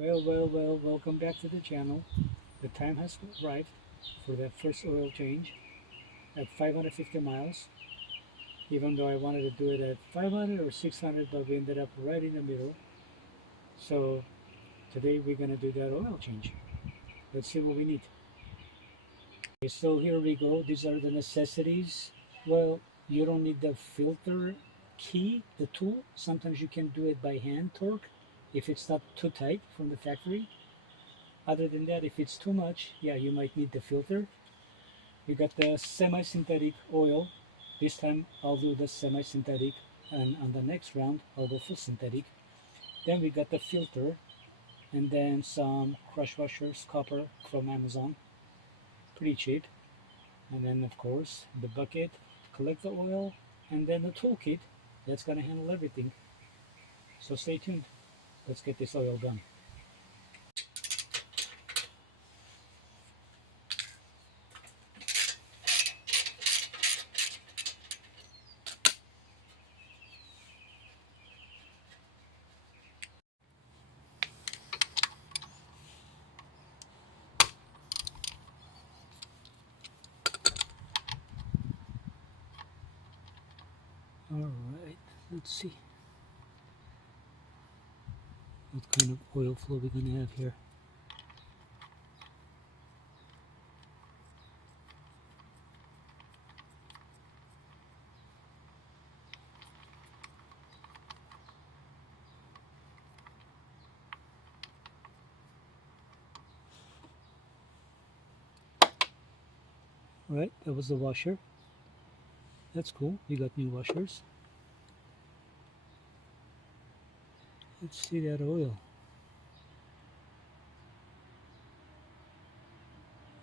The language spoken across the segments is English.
Well, welcome back to the channel. The time has arrived for that first oil change at 550 miles, even though I wanted to do it at 500 or 600, but we ended up right in the middle. So today we're going to do that oil change. Let's see what we need. Okay, so here we go. These are the necessities. Well, you don't need the filter key, the tool. Sometimes you can do it by hand torque if it's not too tight from the factory. Other than that, if it's too much, yeah, you might need the filter. You got the semi-synthetic oil. This time I'll do the semi-synthetic, and on the next round I'll go full synthetic. Then we got the filter, and then some crush washers, copper from Amazon, pretty cheap. And then of course the bucket to collect the oil, and then the toolkit that's gonna handle everything. So stay tuned. Let's get this oil done. All right, let's see what kind of oil flow we're gonna have here. All right, that was the washer. That's cool. We got new washers. Let's see that oil.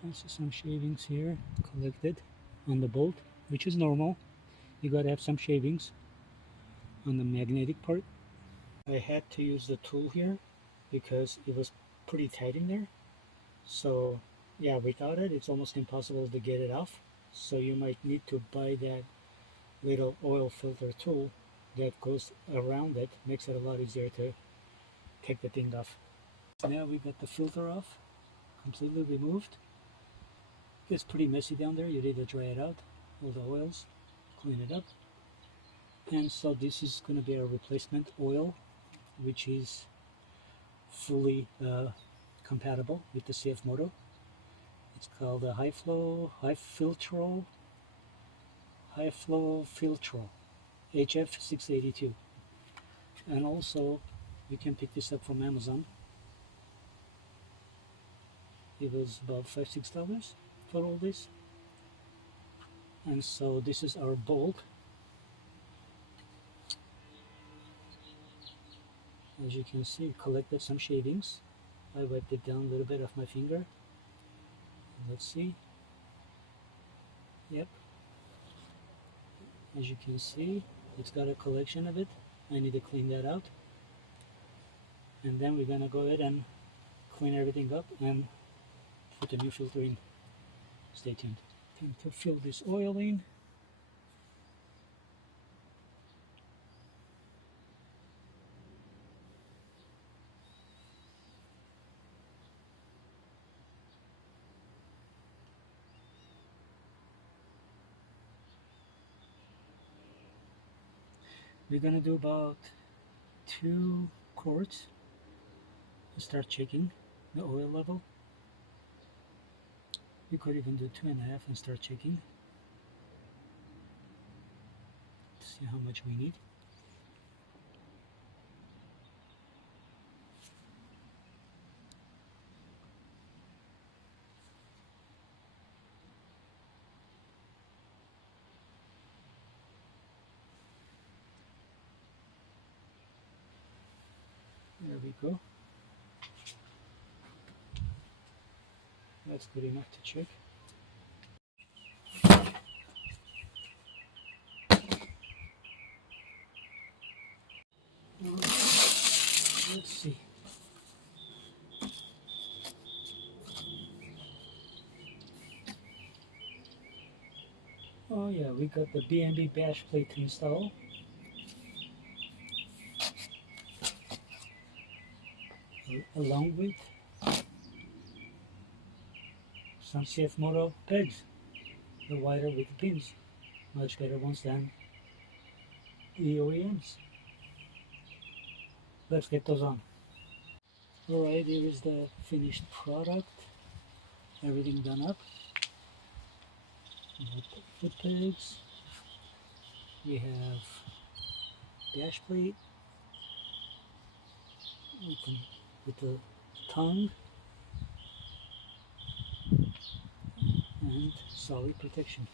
I see some shavings here collected on the bolt, which is normal. You gotta have some shavings on the magnetic part. I had to use the tool here because it was pretty tight in there. So yeah, without it, it's almost impossible to get it off. So you might need to buy that little oil filter tool that goes around it. Makes it a lot easier to take the thing off. Now we got the filter off, completely removed. It's pretty messy down there. You need to dry it out, all the oils, clean it up. And so this is going to be our replacement oil, which is fully compatible with the CFMoto. It's called a high flow filtro HF682. And also you can pick this up from Amazon. It was about $5-6 for all this. And so this is our bolt. As you can see, collected some shavings. I wiped it down a little bit off my finger. Let's see. Yep. As you can see, it's got a collection of it. I need to clean that out. And then we're gonna go ahead and clean everything up and put the new filter in. Stay tuned. Time to fill this oil in. We're gonna do about 2 quarts to start checking the oil level. We could even do 2.5 and start checking to see how much we need. There we go. That's good enough to check. Let's see. Oh yeah, we got the B&B bash plate to install. along with some CFMoto pegs, the wider with the pins, much better ones than the OEMs. Let's get those on. Alright, here is the finished product. Everything done up. We have the foot pegs. We have dash plate with the tongue and solid protection.